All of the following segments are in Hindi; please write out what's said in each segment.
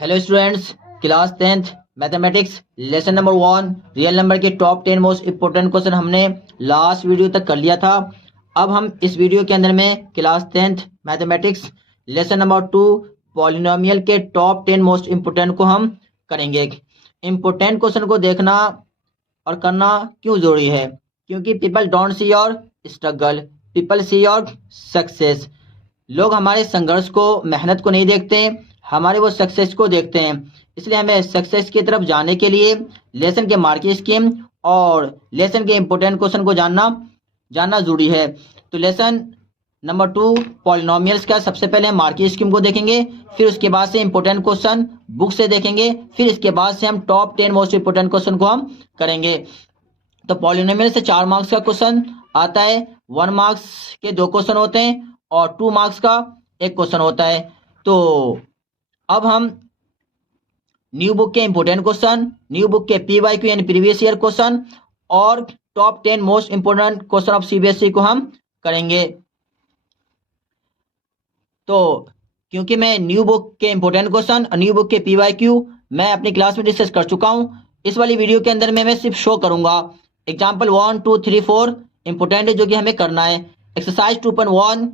Hello students, class 10th mathematics lesson number 1 real number के टॉप 10 मोस्ट इंपोर्टेंट क्वेश्चन हमने लास्ट वीडियो तक कर लिया था। अब हम इस वीडियो के अंदर में class 10th mathematics lesson number 2 polynomial के टॉप 10 मोस्ट इंपोर्टेंट को हम करेंगे। इंपोर्टेंट क्वेश्चन को देखना और करना क्यों जरूरी है? क्योंकि people don't see your struggle, people see your success. लोग हमारे संघर्ष को, मेहनत को नहीं देखते, हमारे वो सक्सेस को देखते हैं। इसलिए हमें सक्सेस की तरफ जाने के लिए लेसन के मार्किंग स्कीम और लेसन के इंपोर्टेंट क्वेश्चन को जानना जरूरी है। तो लेसन नंबर 2 पॉलिनोमियल्स का सबसे पहले हम मार्किंग स्कीम को देखेंगे, फिर उसके बाद से इंपोर्टेंट क्वेश्चन बुक से देखेंगे, फिर इसके बाद से हम टॉप 10 मोस्ट इंपोर्टेंट क्वेश्चन को हम करेंगे। तो पॉलिनोमियल से 4 मार्क्स का क्वेश्चन आता है, 1 मार्क्स के 2 क्वेश्चन होते हैं और 2 मार्क्स का 1 क्वेश्चन होता है। तो अब हम न्यू बुक के इंपोर्टेंट क्वेश्चन, न्यू बुक के पीवाईक्यू यानी प्रीवियस ईयर क्वेश्चन और top 10 most important question of CBSE को हम करेंगे। तो क्योंकि मैं न्यू बुक के इंपोर्टेंट क्वेश्चन और न्यू बुक के पीवाईक्यू मैं अपनी क्लास में डिस्कस कर चुका हूं, इस वाली वीडियो के अंदर में मैं सिर्फ शो करूंगा। एग्जाम्पल 1 2 3 4 इंपोर्टेंट है जो कि हमें करना है। एक्सरसाइज 2.1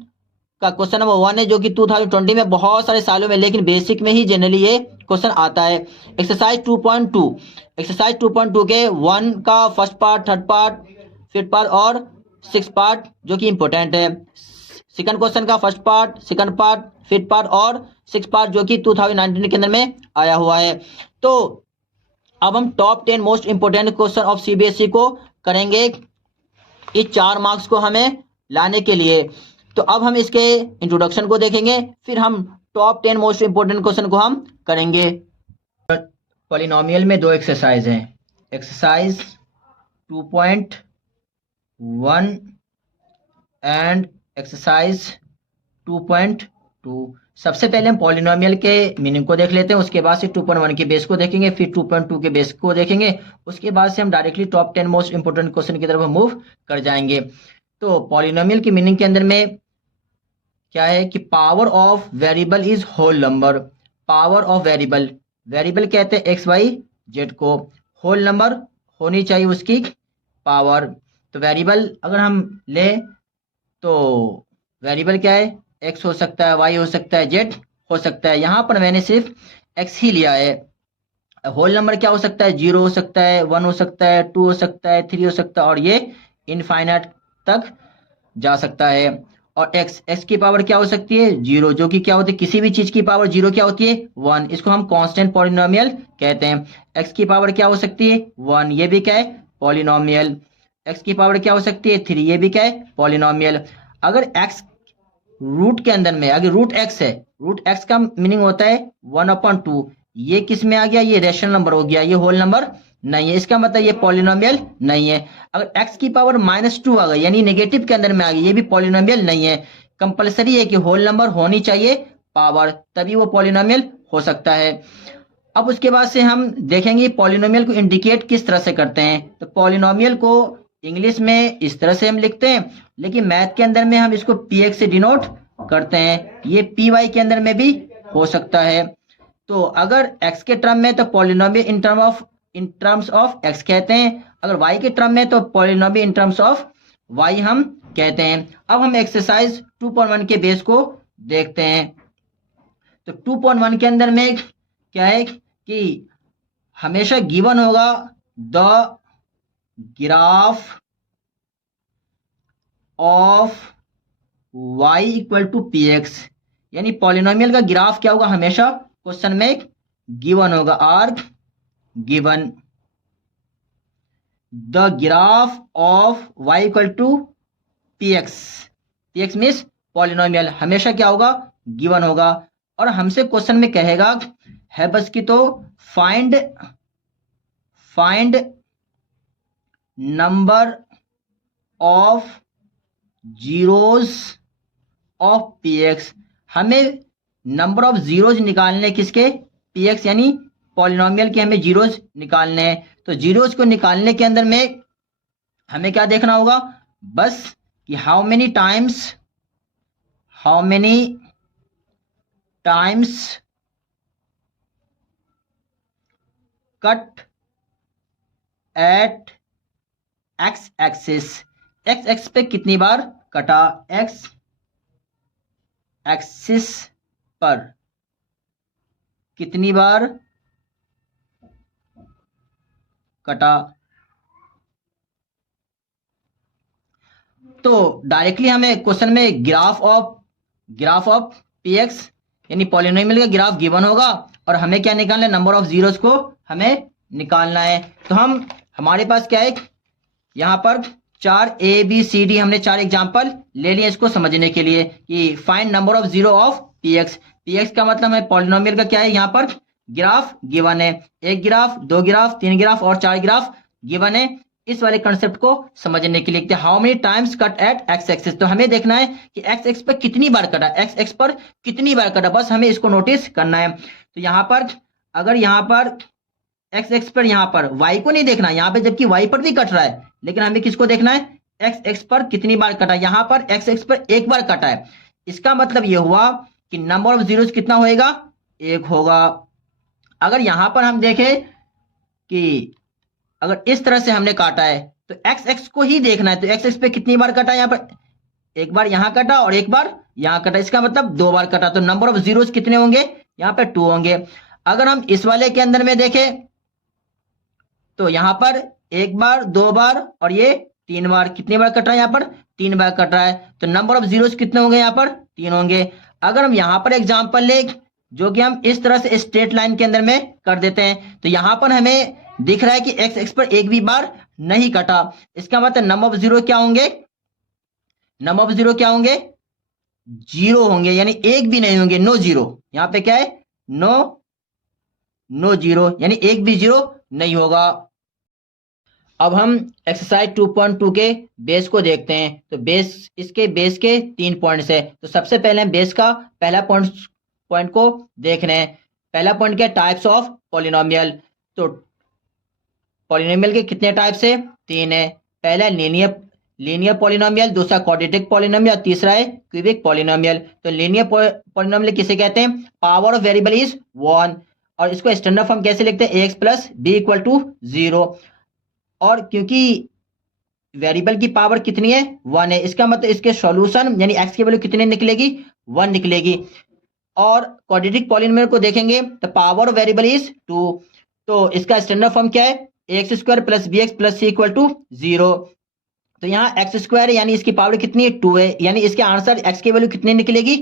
का क्वेश्चन नंबर 1 है जो कि 2020 में बहुत सारे सालों में, लेकिन बेसिक में ही जनरली ये क्वेश्चन आता है। एक्सरसाइज 2.2 के 1 का first part, third part, fifth part और सिक्स पार्ट जो कि इंपोर्टेंट है। सेकंड क्वेश्चन का first part, second part, fifth part और सिक्स पार्ट जो कि 2019 के अंदर में आया हुआ है। तो अब हम top 10 most important question of CBSE को करेंगे इस 4 मार्क्स को हमें लाने के लिए। तो अब हम इसके इंट्रोडक्शन को देखेंगे, फिर हम टॉप 10 मोस्ट इंपोर्टेंट क्वेश्चन को हम करेंगे। पॉलिनोमियल में 2 एक्सरसाइज हैं, एक्सरसाइज 2.1 एंड एक्सरसाइज 2.2। सबसे पहले हम पॉलिनोमियल के मीनिंग को देख लेते हैं, उसके बाद से 2.1 के बेस को देखेंगे, फिर 2.2 के बेस को देखेंगे, उसके बाद से हम directly top 10 most important question की तरफ मूव कर जाएंगे। तो पॉलिनोमियल की मीनिंग के अंदर में क्या है कि power of variable is whole number. Power of variable, variable कहते हैं एक्स वाई जेड को, होल नंबर होनी चाहिए उसकी पावर। तो वेरिएबल अगर हम ले तो वेरिएबल क्या है, एक्स हो सकता है, वाई हो सकता है, जेड हो सकता है। यहां पर मैंने सिर्फ एक्स ही लिया है। होल नंबर क्या हो सकता है, 0 हो सकता है, 1 हो सकता है, 2 हो सकता है, 3 हो सकता है और ये इनफाइनाइट तक जा सकता है। और एक्स की पावर क्या हो सकती है, 0, जो कि क्या होती है, किसी भी चीज की पावर 0 क्या होती है, 1। इसको हम कांस्टेंट पॉलिनोमियल कहते हैं। एक्स की पावर क्या हो सकती है, 1, ये भी क्या है, पॉलिनोमियल। एक्स की पावर क्या हो सकती है, 3, ये भी क्या है, पॉलिनोमियल। अगर एक्स रूट के अंदर में, अगर रूट एक्स है, रूट एक्स का मीनिंग होता है 1/2, ये किस में आ गया, ये रेशनल नंबर हो गया, ये होल नंबर नहीं है, इसका मतलब ये पॉलिनोमियल नहीं है। अगर x की पावर -2 आ गई यानी नेगेटिव के अंदर में आ गई, ये भी पॉलिनोमियल नहीं है। कंपलसरी है कि होल नंबर होनी चाहिए पावर, तभी वो पॉलिनोमियल हो सकता है। अब उसके बाद से हम देखेंगे पॉलिनोमियल को इंडिकेट किस तरह से करते हैं। तो पॉलिनोमियल को इंग्लिश में इस तरह से हम लिखते हैं, लेकिन मैथ के अंदर में हम इसको px से डिनोट करते हैं। ये py के अंदर में भी हो सकता है। तो अगर x के टर्म में तो polynomial in terms of x कहते हैं, अगर y के टर्म में तो polynomial in terms of y हम कहते हैं। अब हम एक्सरसाइज 2.1 के बेस को देखते हैं। तो 2.1 के अंदर में क्या है कि हमेशा गिवन होगा the graph of y equal to px, यानी पॉलिनोमियल का ग्राफ क्या होगा, हमेशा क्वेश्चन में गिवन होगा, are given the graph of y equal to px। px means polynomial, हमेशा क्या होगा, गिवन होगा। और हमसे क्वेश्चन में कहेगा है बस की तो find number of zeros of px। हमें नंबर ऑफ जीरोज निकालने किसके, px यानी पॉलिनोमियल के हमें जीरोज निकालने हैं। तो जीरोज को निकालने के अंदर में हमें क्या देखना होगा, बस कि how many times cut at x axis, x x पे कितनी बार कटा, एक्स एक्सिस पर कितनी बार कटा। तो डायरेक्टली हमें क्वेश्चन में ग्राफ ऑफ पी एक्स यानी पॉलिनोमियल का ग्राफ गिवन होगा और हमें क्या निकालना है, नंबर ऑफ जीरोस को हमें निकालना है। तो हमारे पास क्या है, यहाँ पर 4 ए बी सी डी हमने 4 एग्जाम्पल ले लिए इसको समझने के लिए कि find number of zero of P x. P x का मतलब है पॉलिनोमियल का क्या है, यहाँ पर ग्राफ गिवन है, 1 ग्राफ 2 ग्राफ 3 ग्राफ और 4 ग्राफ गिवन है। इस वाले कंसेप्ट को समझने के लिए how many times cut at x axis, तो हमें देखना है कि एक्स एक्स पर कितनी बार कटा, एक्स एक्स पर कितनी बार कटा, बस हमें इसको नोटिस करना है। तो यहाँ पर अगर यहाँ पर एक्स एक्स पर यहाँ पर वाई को नहीं देखना, यहाँ पे जबकि वाई पर भी कट रहा है, लेकिन हमें किसको देखना है, एक्स एक्स पर कितनी बार कटा। यहाँ पर एक्स एक्स पर 1 बार कटा है, इसका मतलब ये हुआ कि नंबर ऑफ जीरोस कितना होएगा, 1 होगा। अगर यहाँ पर हम देखें कि अगर इस तरह से हमने काटा है तो एक्स एक्स को ही देखना है, तो एक्स एक्स पे कितनी बार कटा, यहाँ पर 1 बार यहाँ कटा और 1 बार यहाँ कटा, इसका मतलब 2 बार कटा, तो नंबर ऑफ जीरोस कितने होंगे, यहाँ पे 2 होंगे। अगर हम इस वाले के अंदर में देखें तो यहाँ पर 1 बार 2 बार और ये 3 बार, कितनी बार कट रहा है, यहाँ पर 3 बार कट रहा है, तो नंबर ऑफ जीरोस कितने होंगे, यहाँ पर 3 होंगे। अगर हम यहाँ पर एग्जाम्पल ले जो कि हम इस तरह से स्ट्रेट लाइन के अंदर में कर देते हैं, तो यहाँ पर हमें दिख रहा है कि एक्स एक्स पर 1 भी बार नहीं कटा, इसका मतलब नंबर ऑफ जीरो क्या होंगे, नंबर ऑफ जीरो क्या होंगे, 0 होंगे, यानी 1 भी नहीं होंगे, नो जीरो। यहाँ पे क्या है, नो जीरो, यानी 1 भी 0 नहीं होगा। अब हम एक्सरसाइज 2.2 के बेस को देखते हैं। तो बेस, इसके बेस के 3 पॉइंट्स है। तो सबसे पहले हम बेस का पहला पॉइंट को देख रहे हैं। पहला पॉइंट क्या है, टाइप्स ऑफ पॉलिनोमियल। तो पॉलिनोमियल के कितने टाइप्स है, 3 है। पहला लीनियर पॉलिनोमियल, दूसरा क्वाड्रेटिक पॉलिनोमियल, तीसरा है क्यूबिक पॉलिनोमियल। तो लीनियर पॉलिनोमियल किसे कहते हैं, पावर ऑफ वेरिएबल इज 1 और इसको स्टैंडर्ड फॉर्म कैसे लिखते हैं, ax plus b equal to 0। और क्योंकि वेरिएबल की पावर कितनी है, 1 है, इसका मतलब इसके सॉल्यूशन यानी x की वैल्यू कितनी निकलेगी, 1 निकलेगी। और क्वाड्रेटिक पॉलिनोमियल को देखेंगे तो पावर ऑफ वेरिएबल इज 2, तो इसका स्टैंडर्ड फॉर्म क्या है, x square plus b x plus c equal to 0। तो यहाँ एक्स स्क्वायर यानी इसकी पावर कितनी है, 2 है, यानी इसके आंसर एक्स की वैल्यू कितनी निकलेगी,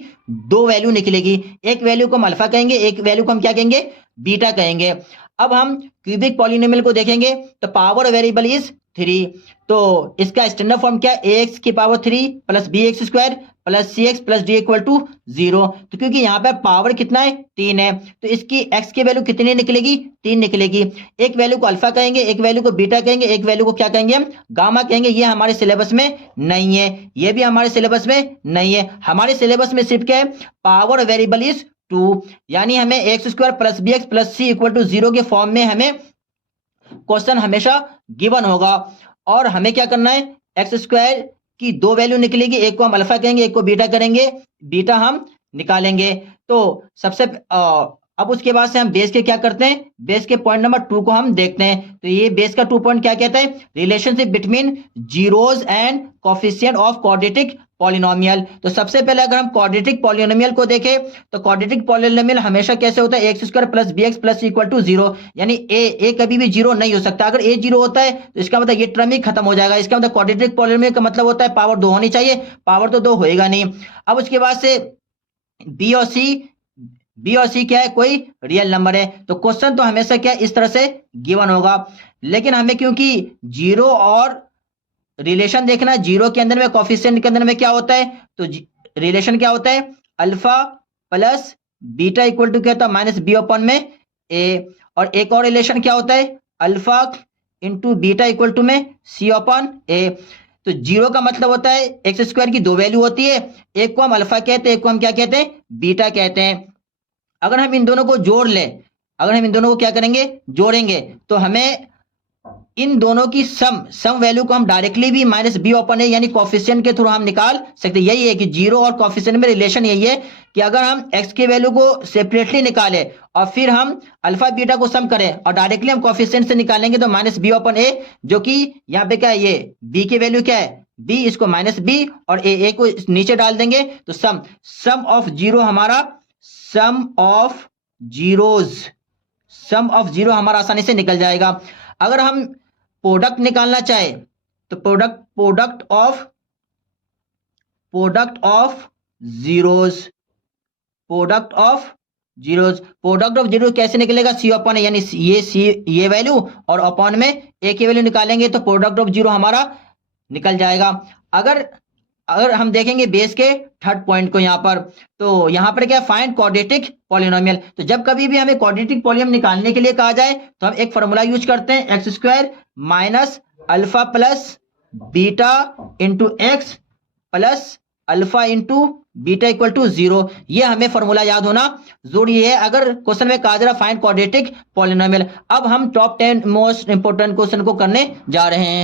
2 वैल्यू निकलेगी। एक वैल्यू को हम अल्फा कहेंगे, एक वैल्यू को हम क्या कहेंगे, बीटा कहेंगे। अब हम क्यूबिक पॉलिनोमियल को देखेंगे तो पावर वेरिएबल इज 3, तो इसका स्टैंडर्ड फॉर्म क्या है, एक्स की power 3 plus b x square plus c x plus d equal to 0। तो क्योंकि यहाँ पे पावर कितना है, 3 है, तो इसकी एक्स की वैल्यू कितनी निकलेगी, 3 निकलेगी। एक वैल्यू को अल्फा कहेंगे, एक वैल्यू को बीटा कहेंगे, एक वैल्यू को क्या कहेंगे हम, गामा कहेंगे। ये हमारे सिलेबस में नहीं है, ये भी हमारे सिलेबस में नहीं है। हमारे सिलेबस में सिर्फ क्या है, पावर वेरिएबल इज 2, यानी हमें x square plus b x plus c equal to 0 के फॉर्म में हमें क्वेश्चन हमेशा गिवन होगा। और हमें क्या करना है, एक्स स्क्वायर की 2 वैल्यू निकलेगी, एक को हम अल्फा कहेंगे, एक को बीटा करेंगे, बीटा हम निकालेंगे। तो सबसे अब उसके बाद से हम बेस के क्या करते हैं, बेस के पॉइंट नंबर 2 को हम देखते हैं। तो ये बेस का 2 पॉइंट क्या कहता है, relationship between zeros and coefficient of quadratic polynomial. तो सबसे पहले अगर हम क्वाड्रेटिक पॉलिनोमियल को देखें तो क्वाड्रेटिक पॉलिनोमियल हमेशा कैसे होता है, x square plus b x plus equal to 0, यानी ए कभी भी 0 नहीं हो सकता। अगर ए 0 होता है तो इसका मतलब ये टर्म ही खत्म हो जाएगा। इसका मतलब क्वाड्रेटिक पॉलिनोमियल का मतलब होता है पावर 2 होनी चाहिए, पावर तो 2 होएगा नहीं। अब उसके बाद से बी और सी क्या है, कोई रियल नंबर है। तो क्वेश्चन तो हमेशा क्या इस तरह से गिवन होगा, लेकिन हमें क्योंकि 0 और रिलेशन देखना है, 0 के अंदर में कोफिशिएंट के अंदर में क्या होता है, तो रिलेशन क्या होता है, alpha plus beta equal to क्या होता है, माइनस बी अपन में ए। और एक और रिलेशन क्या होता है, alpha into beta equal to में सी अपन ए। तो 0 का मतलब होता है एक्स स्क्वायर की 2 वैल्यू होती है, एक को हम अल्फा कहते हैं, एक को हम क्या कहते हैं, बीटा कहते हैं। अगर हम इन दोनों को जोड़ लें, अगर हम इन दोनों को क्या करेंगे, जोड़ेंगे, तो हमें इन दोनों की सम वैल्यू को हम डायरेक्टली भी माइनस बी ओपन ए यानी कोफिशिएंट के थ्रू हम निकाल सकते हैं। यही है कि जीरो और कोफिशिएंट में रिलेशन यही है कि अगर हम एक्स के वैल्यू को सेपरेटली निकालें और फिर हम अल्फा बीटा को सम करें और डायरेक्टली हम कोफिशिएंट से निकालेंगे तो माइनस बी ओपन ए, जो कि यहाँ पे क्या है, ये बी की वैल्यू क्या है बी, इसको माइनस बी और ए को नीचे डाल देंगे तो सम ऑफ जीरो हमारा सम ऑफ जीरो हमारा आसानी से निकल जाएगा। अगर हम प्रोडक्ट निकालना चाहे तो प्रोडक्ट ऑफ जीरो कैसे निकलेगा, सी अपॉन यानी ये वैल्यू और अपॉन में ए की वैल्यू निकालेंगे तो प्रोडक्ट ऑफ जीरो हमारा निकल जाएगा। अगर हम देखेंगे बेस के थर्ड पॉइंट को यहाँ पर, तो यहाँ पर क्या फाइंड क्वाड्रेटिक पॉलिनोमियल। तो जब कभी भी हमें क्वाड्रेटिक पॉलिनोमियल निकालने के लिए कहा जाए तो हम एक फॉर्मूला यूज करते हैं, x square minus alpha plus beta into x plus alpha into beta equal to 0। ये हमें फॉर्मूला याद होना जरूरी है अगर क्वेश्चन में कहा जा रहा फाइंड क्वाड्रेटिक पॉलिनोमियल। अब हम टॉप 10 मोस्ट इंपोर्टेंट क्वेश्चन को करने जा रहे हैं।